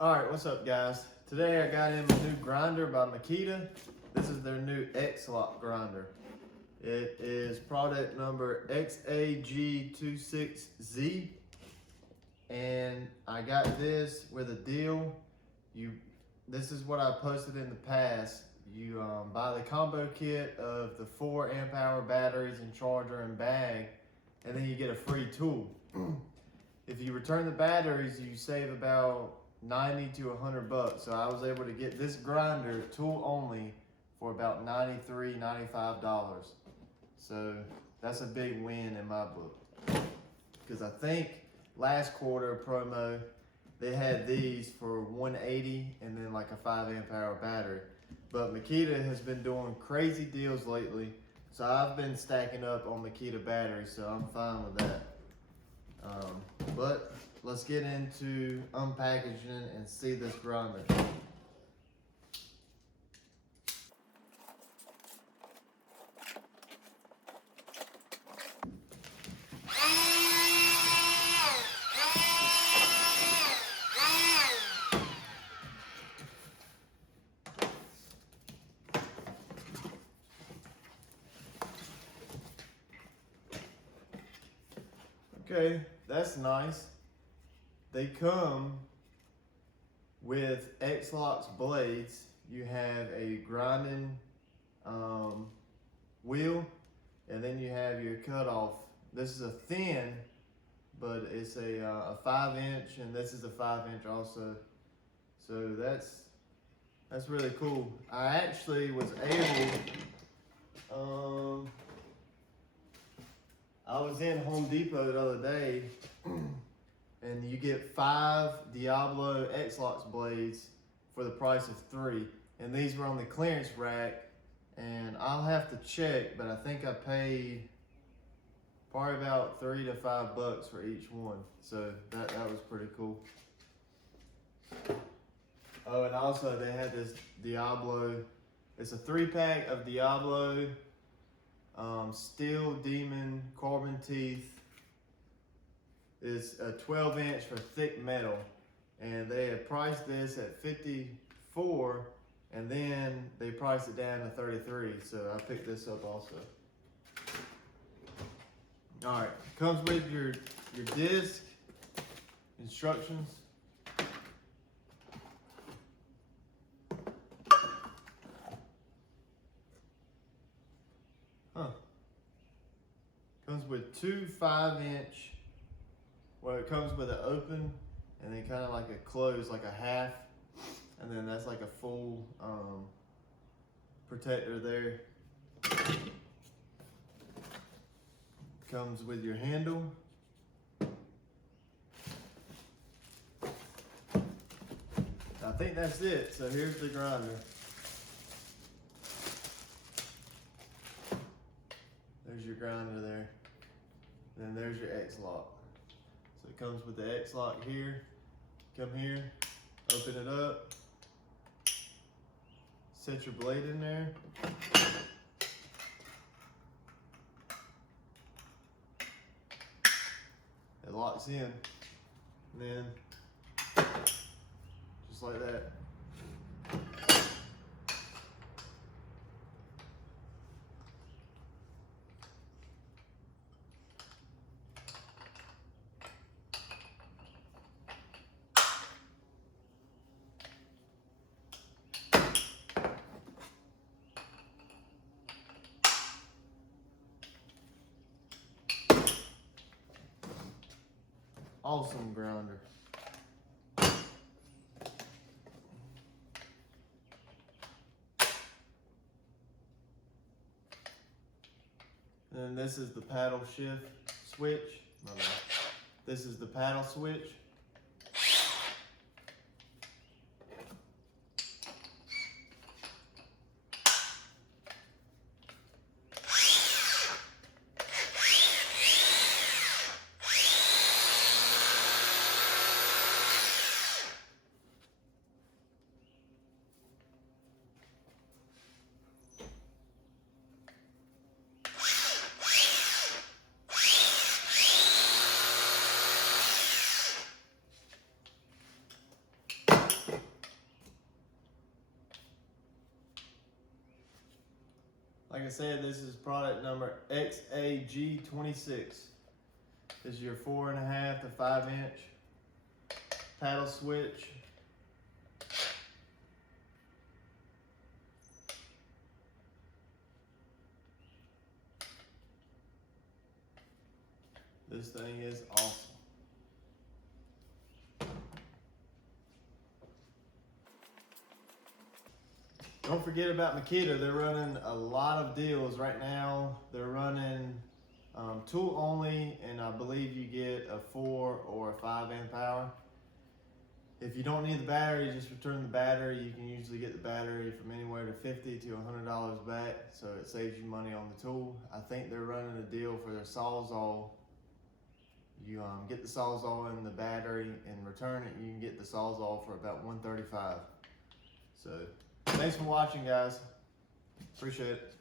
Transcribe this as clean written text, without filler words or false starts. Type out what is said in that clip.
Alright, what's up guys? Today I got in my new grinder by Makita. This is their new X-Lock grinder. It is product number XAG26Z. And I got this with a deal. This is what I posted in the past. You buy the combo kit of the 4 amp hour batteries and charger and bag, and then you get a free tool. If you return the batteries, you save about 90 to 100 bucks. So I was able to get this grinder tool only for about $93, $95. So that's a big win in my book. Because I think last quarter promo, they had these for $180 and then like a 5 amp hour battery. But Makita has been doing crazy deals lately. So I've been stacking up on Makita batteries, so I'm fine with that. But let's get into unpackaging and see this grinder. Okay, that's nice. They come with X-Lock's blades. You have a grinding wheel, and then you have your cutoff. This is a thin, but it's a 5-inch, and this is a 5-inch also. So that's really cool. I actually was able. I was in Home Depot the other day, and you get 5 Diablo X-Lock's blades for the price of 3. And these were on the clearance rack, and I'll have to check, but I think I paid probably about 3 to 5 bucks for each one. So that was pretty cool. Oh, and also they had this Diablo, it's a 3-pack of Diablo Steel Demon carbon teeth. Is a 12-inch for thick metal, and they had priced this at $54, and then they priced it down to $33. So I picked this up also. All right, comes with your disc instructions. Comes with 2 5-inch. Well, it comes with an open and then kind of like a close, like a half, and then that's like a full protector there. Comes with your handle. I think that's it. So here's the grinder. There's your grinder there. Then there's your X-Lock. So it comes with the X-Lock here. Come here, open it up. Set your blade in there. It locks in. And then, just like that. Awesome grinder. And this is the paddle shift switch. No. This is the paddle switch. I said, this is product number XAG26. This is your 4.5 to 5 inch paddle switch. This thing is awesome. Don't forget about Makita. They're running a lot of deals right now. They're running tool only, and I believe you get a 4 or a 5 amp hour. If you don't need the battery, just return the battery. You can usually get the battery from anywhere to $50 to $100 back, so it saves you money on the tool. I think they're running a deal for their Sawzall. You get the Sawzall and the battery and return it, you can get the Sawzall for about $135. So thanks for watching, guys. Appreciate it.